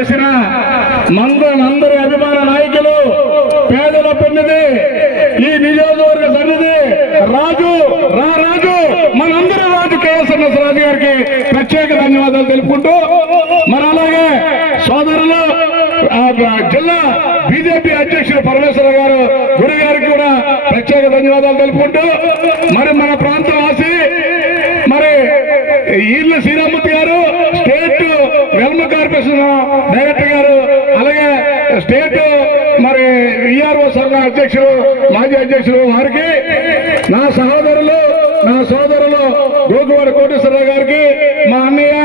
చేసిన మందరి అభిమాన నాయకులు పేదల పెన్నిది ఈ నియోజకవర్గ సన్నిధి రాజు రా రాజు మనందరి రాజు కేఎస్ఎన్ఎస్ రాజు గారికి ప్రత్యేక ధన్యవాదాలు తెలుపుకుంటూ మరి అలాగే సోదరులు జిల్లా బీజేపీ అధ్యక్షుడు పరమేశ్వర గారు గురి గారికి కూడా ప్రత్యేక ధన్యవాదాలు తెలుపుకుంటూ మరి మన ప్రాంతం ఆసి మరి ఈళ్ళ శ్రీరామూర్తి స్టేట్ మరి విఆర్ఓ సంఘ అధ్యక్షుడు మాజీ అధ్యక్షుడు వారికి నా సహోదరులు నా సోదరులు గోగువాడ కోటేశ్వరరావు గారికి మా అన్నయ్య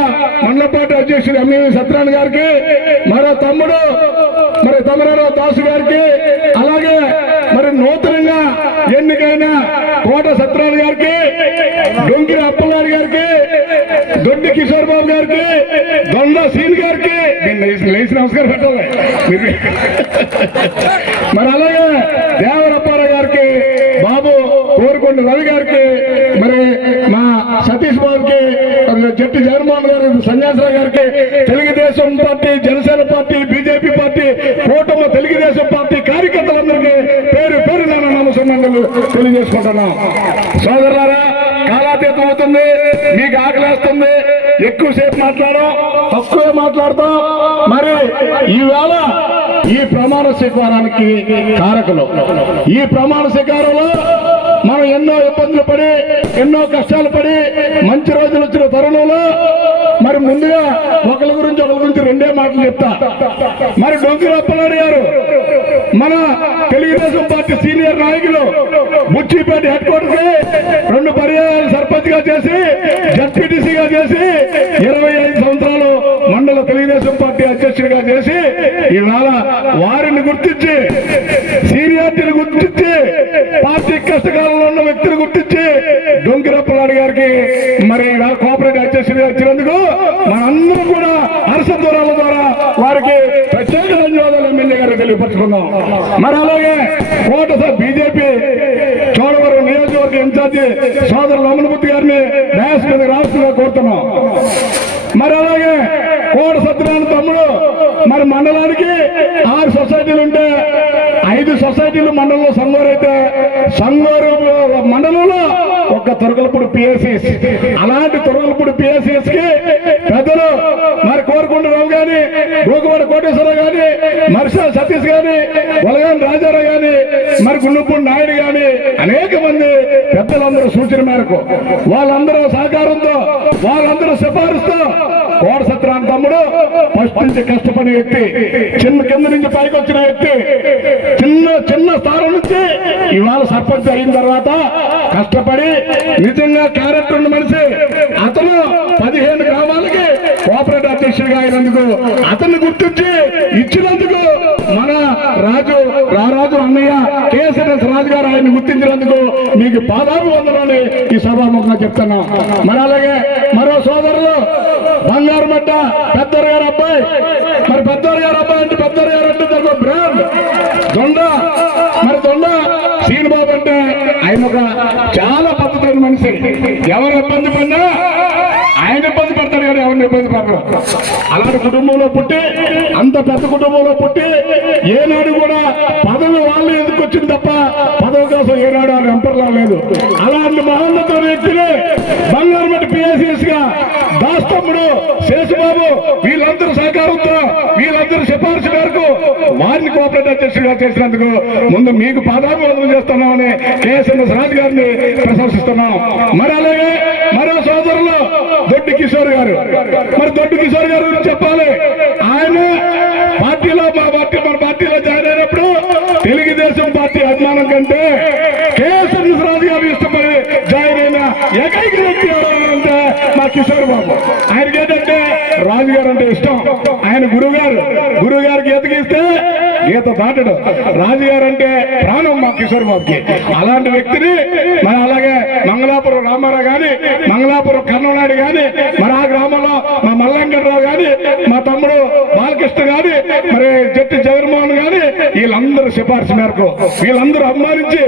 మండలపాటి అధ్యక్షుడు ఎంఈవి సత్యనారాయణ గారికి మరో తమ్ముడు మరి తమరారావు దాసు గారికి అలాగే మరి నూతనంగా ఎన్నికైన కోట సత్యనారాయణ గారికి డొంకిరి అప్పలనాయుడు గారికి దొడ్డి కిషోర్ బాబు గారికి దొండ సీన్ గారికి నేను నమస్కారం పెట్టాలి. మరి అలాగే దేవరప్పారావు గారికి బాబు కోరుకొండ రవి గారికి మరి మా సతీష్ బాబుకి జట్టి జగన్మోహన్ గారు సన్యాసరావు గారికి Telugudesam party Janasena party BJP party కూటమి తెలుగుదేశం పార్టీ కార్యకర్తలందరికీ పేరు పేరు నేను నమస్కారాలు తెలియజేసుకుంటున్నాం. సోదరులారా కాలాతీతం అవుతుంది మీకు ఆకలేస్తుంది ఎక్కువసేపు మాట్లాడడం తక్కువే మాట్లాడతాం. మరి ఈవేళ ఈ ప్రమాణ స్వీకారానికి కారకులు. ఈ ప్రమాణ స్వీకారంలో మనం ఎన్నో ఇబ్బందులు పడి ఎన్నో కష్టాలు పడి మంచి రోజులు వచ్చిన తరుణంలో మరి ముందుగా ఒకరి గురించి ఒకరి గురించి రెండే మాటలు చెప్తా. మరి డొంకి అప్పలాడు గారు మన తెలుగుదేశం పార్టీ సీనియర్ నాయకులు బుచ్చిపేట హెడ్ క్వార్టర్ రెండు పర్యాయాలు సర్పంచ్గా చేసి జడ్పీటీసీగా చేసి ఇరవై ఐదు సంవత్సరాలు మండల తెలుగుదేశం పార్టీ అధ్యక్షుడిగా చేసి ఇవాళ వారిని గుర్తించి సీనియారిటీని గుర్తించి పార్టీ కష్టకాలంలో ఉన్న వ్యక్తిని గుర్తించి డొంకిరప్పలాడు గారికి మరి ఇవాళ కోఆపరేటివ్ అధ్యక్షుడిగా వచ్చినందుకు మనందరం కూడా హర్ష దూరాల ద్వారా వారికి ప్రత్యేక ధన్యవాదాలు ఎమ్మెల్యే గారికి మరి అలాగే కోట బీజేపీ చోడవరం నియోజకవర్గ ఇన్ఛార్జి సోదరు రమణమూర్తి గారిని న్యాస్ మీద రాష్ట్రంగా కోరుతున్నాం. మరి అలాగే కోట సత్యనారాయణ తమ్ముడు మరి మండలానికి ఆరు సొసైటీలు ఉంటే ఐదు సొసైటీలు మండలంలో సంగోరు అయితే సంగోరు మండలంలో ఒక్క తొరగలపూడి పిఎస్ఎస్ అలాంటి తొరగలపూడి పిఎస్ఎస్కి పెద్దలు మరి కోరుకుంటున్నాం గాని భూగవాడ కోటేశ్వరరావు గాని మర్షా సతీష్ గాని వలగాని రాజారావు గాని మరి గుండుపూడి నాయుడు గాని అనేక మంది పెద్దలందరూ సూచన మేరకు వాళ్ళందరూ సహకారంతో వాళ్ళందరూ సిఫారసుతో కోట సత్యనారాయణ తమ్ముడు ఫస్ట్ నుంచి కష్టపడి వ్యక్తి చిన్న కింద నుంచి పైకి వచ్చిన వ్యక్తి చిన్న చిన్న స్థానం నుంచి ఇవాళ సర్పంచ్ అయిన తర్వాత కష్టపడి నిజంగా క్యారెక్టర్ ఉన్న మనిషి అతను అధ్యక్షుడిగా అతన్ని గుర్తించి ఇచ్చినందుకు మన రాజు రారాజు అన్నయ్య కేఎస్ఎన్ఎస్ రాజు గారు ఆయన్ని గుర్తించినందుకు మీకు పాదాలు వందనాన్ని ఈ సభాముఖంగా చెప్తున్నాం. మరి అలాగే మరో సోదరులు బంగారు మట్ట పెద్దరు గారు అబ్బాయి. మరి పెద్దరు గారు అబ్బాయి అంటే పెద్దరు గారు అంటే దానికి బ్రాండ్ దొండ. మరి దొండ శ్రీనిబాబు అంటే ఆయన ఒక చాలా పద్ధతి మనిషి. ఎవరు ఇబ్బంది పడినా ఎవరిని అలాంటి కుటుంబంలో పుట్టి అంత పెద్ద కుటుంబంలో పుట్టి ఏనాడు కూడా పదవి వాళ్ళు ఎందుకు వచ్చింది తప్ప పదవి కోసం ఏనాడు అని ఎంపర్లా లేదు అలాంటి మహోన్నత వ్యక్తిని బంగారు మట్టి పిఎస్ఎస్గా దాస్తమ్ముడు శేషబాబు వీళ్ళందరూ సహకారంతో వీళ్ళందరూ సిఫార్సు మేరకు వారిని కోఆపరేట్ అధ్యక్షుడిగా చేసినందుకు ముందు మీకు పాదాభివందనం చేస్తున్నామని కేఎస్ఎన్ఎస్ రాజు గారిని ప్రశంసిస్తున్నాం. మరి అలాగే మరో సోదరులు కిషోర్ గారు. మరి దొడ్డి కిషోర్ గారు గురించి చెప్పాలి? ఆయన పార్టీలో మా పార్టీ మన పార్టీలో జాయిన్ అయినప్పుడు తెలుగుదేశం పార్టీ అభిమానం కంటే కేఎస్ఆర్ రాజు గారు ఇష్టపడి జాయిన్ అయిన ఏకైక వ్యక్తి ఎవరంటే అంటే మా కిషోర్ బాబు. ఆయనకి ఏంటంటే రాజు గారు అంటే ఇష్టం. ఆయన గురువు గారు గురువు గారికి ఎతికిస్తే ఈత దాటడు. రాజుగారు అంటే ప్రాణం మా కిషోర్ బాబుకి. అలాంటి వ్యక్తిని మరి అలాగే మంగళాపురం రామారావు గాని మంగళాపురం కర్ణనాయుడు గాని మరి ఆ గ్రామంలో మా మల్లంకటరావు గాని మా తమ్ముడు బాలకృష్ణ గాని మరి జట్టి జగన్మోహన్ గాని వీళ్ళందరూ సిఫార్సు మేరకు. వీళ్ళందరూ అభిమానించి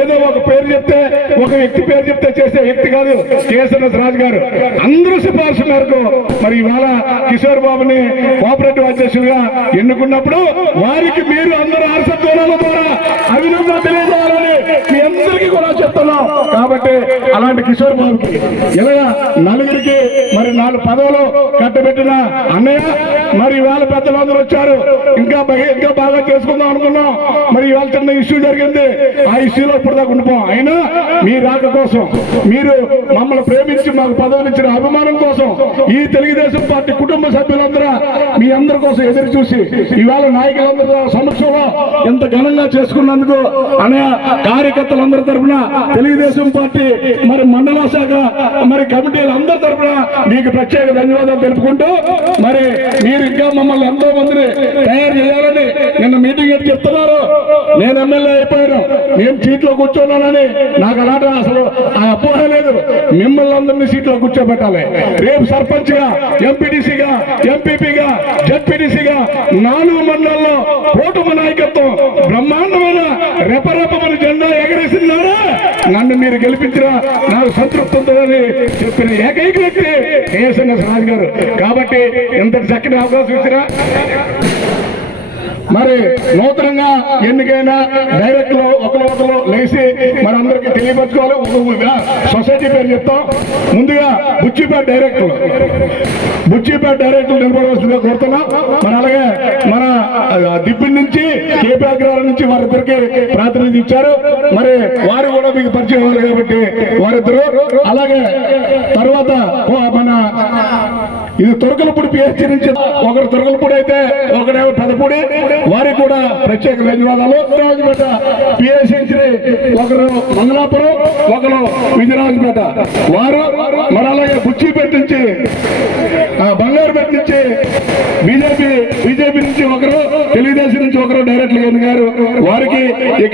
ఏదో ఒక పేరు చెప్తే ఒక వ్యక్తి పేరు చెప్తే చేసే వ్యక్తి కాదు కేఎస్ఎన్ఎస్ రాజు గారు. అందరూ సిఫార్సు మేరకు మరి ఇవాళ కిషోర్ బాబుని కోఆపరేటివ్ అధ్యక్షుడిగా ఎన్నుకున్నప్పుడు వారికి మీరు అందరూ ఆర్సత్వాల ద్వారా అభినందన తెలియజేయాలని మీ అందరికీ కూడా చెప్తున్నాం. కాబట్టి అలాంటి కిషోర్ బాబుకి ఇలా నలుగురికి నాలుగు పదవులు కట్టబెట్టిన అన్నయ్య మరి ఇవాళ పెద్దలందరూ వచ్చారు. ఇంకా ఇంకా బాగా చేసుకుందాం అనుకున్నాం. మరి ఇవాళ చిన్న ఇష్యూ జరిగింది. ఆ ఇష్యూలో ఇప్పుడు దాకా ఉండిపోం. అయినా మీ రాక కోసం మీరు మమ్మల్ని ప్రేమించి మాకు పదవులు ఇచ్చిన అభిమానం కోసం ఈ తెలుగుదేశం పార్టీ కుటుంబ సభ్యులందరూ మీ అందరి కోసం ఎదురు చూసి ఇవాళ నాయకులందరూ సమక్షంలో ఎంత ఘనంగా చేసుకున్నందుకు అనే కార్యకర్తలందరి తరఫున తెలుగుదేశం పార్టీ మరి మండల శాఖ మరి కమిటీలు అందరి తరఫున మీకు ప్రత్యేక ధన్యవాదాలు తెలుపుకుంటూ మరి మీరు ఇంకా మమ్మల్ని ఎంతో మందిని తయారు చేయాలని నిన్న మీటింగ్ ఏంటి చెప్తున్నారు నేను ఎమ్మెల్యే అయిపోయాను. నేను సీట్లో కూర్చోన్నానని నాకు అలాంటి అసలు ఆ అపోహ లేదు. మిమ్మల్ని అందరినీ సీట్లో కూర్చోబెట్టాలి. రేపు సర్పంచ్గా ఎంపీటీసీగా ఎంపీపీగా జడ్పీటీసీగా నాలుగు మండలాల్లో కూటమి నాయకత్వం బ్రహ్మాండమైన రెపరెపమని జెండా ఎగరేసిందారా నన్ను మీరు గెలిపించిన నాకు సంతృప్తి ఉంటుందని చెప్పిన ఏకైక వ్యక్తి కేఎస్ఎన్ఎస్ రాజు గారు. కాబట్టి ఎంతటి చక్కని అవకాశం ఇచ్చినా మరి నూతనంగా ఎన్నికైన డైరెక్ట్లో ఒకరు ఒకరు లేచి మరి అందరికి తెలియపరచుకోవాలి. సొసైటీ పేరు చెప్తాం. ముందుగా బుచ్చిపేట డైరెక్టర్ బుచ్చిపేట డైరెక్టర్ నిలబడవలసిందిగా కోరుతున్నాం. మరి అలాగే మన ఆ, దిబ్బి నుంచి కేపీ అగ్రహారం నుంచి వారిద్దరికి ప్రాతినిధ్యం ఇచ్చారు. మరి వారు కూడా మీకు పరిచయం అవ్వాలి కాబట్టి వారిద్దరు. అలాగే తర్వాత మన ఇది తొరకలపూడి పిహెచ్సి నుంచి ఒకరు తొరకలపూడి అయితే ఒకరేమో పెదపూడి. వారికి కూడా ప్రత్యేక ధన్యవాదాలు. రాజుపేట పిహెచ్సి ఒకరు మంగళాపురం ఒకరు విజయరాజుపేట. వారు మరి అలాగే బుచ్చిపేట నుంచి ఆ, బంగారుపేట నుంచి బీజేపీ బీజేపీ నుంచి ఒకరు తెలుగుదేశం నుంచి ఒకరు డైరెక్టర్ ఎన్నికారు వారికి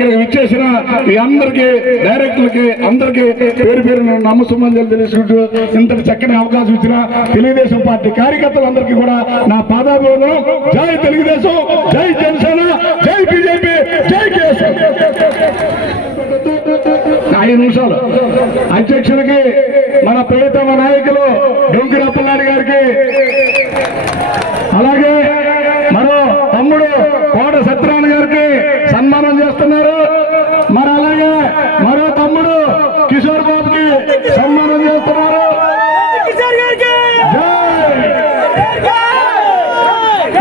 ఇక్కడ విచ్చేసిన ఈ అందరికి డైరెక్టర్లకి అందరికి పేరు పేరు నమ్మసంబంధాలు తెలుసుకుంటూ ఇంతటి చక్కని అవకాశం ఇచ్చిన తెలుగుదేశం పార్టీ కార్యకర్తలందరికీ కూడా నా పాదాభివందనం. జై తెలుగుదేశం జై జనసేన జై బీజేపీ జై కేఎస్ఎం ఐదు నిమిషాలు. అధ్యక్షుడికి మన ప్రియతమ నాయకులు డొంకి గారికి అలాగే మరో తమ్ముడు సన్మానం చేస్తున్నారు. మరి అలాగే మరో తమ్ముడు కిషోర్ బాబుకి సన్మానం చేస్తున్నారు.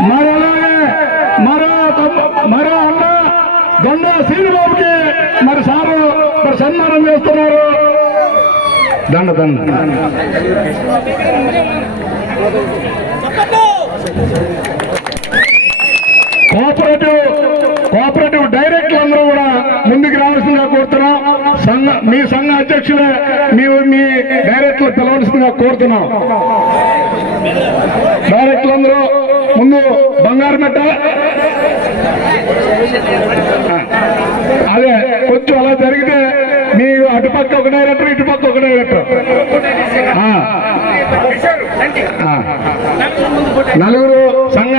మరి అలాగే మరో మరో అన్న దొండ శ్రీనిబాబుకి మరి సారు మరి సన్మానం చేస్తున్నారు. దండ దండ. కోఆపరేటివ్ కోఆపరేటివ్ డైరెక్టర్లు అందరూ కూడా ముందుకు రావాల్సిందిగా కోరుతున్నాం సంఘ మీ సంఘ అధ్యక్షులే మీ మీ డైరెక్టర్లు పిలవలసిందిగా కోరుతున్నాం. డైరెక్టర్లందరూ ముందు ముందు బంగారుమెట్ట అదే కొంచెం అలా జరిగితే మీ అటుపక్క ఒక డైరెక్టర్ ఇటుపక్క ఒక డైరెక్టర్. నలుగురు సంఘ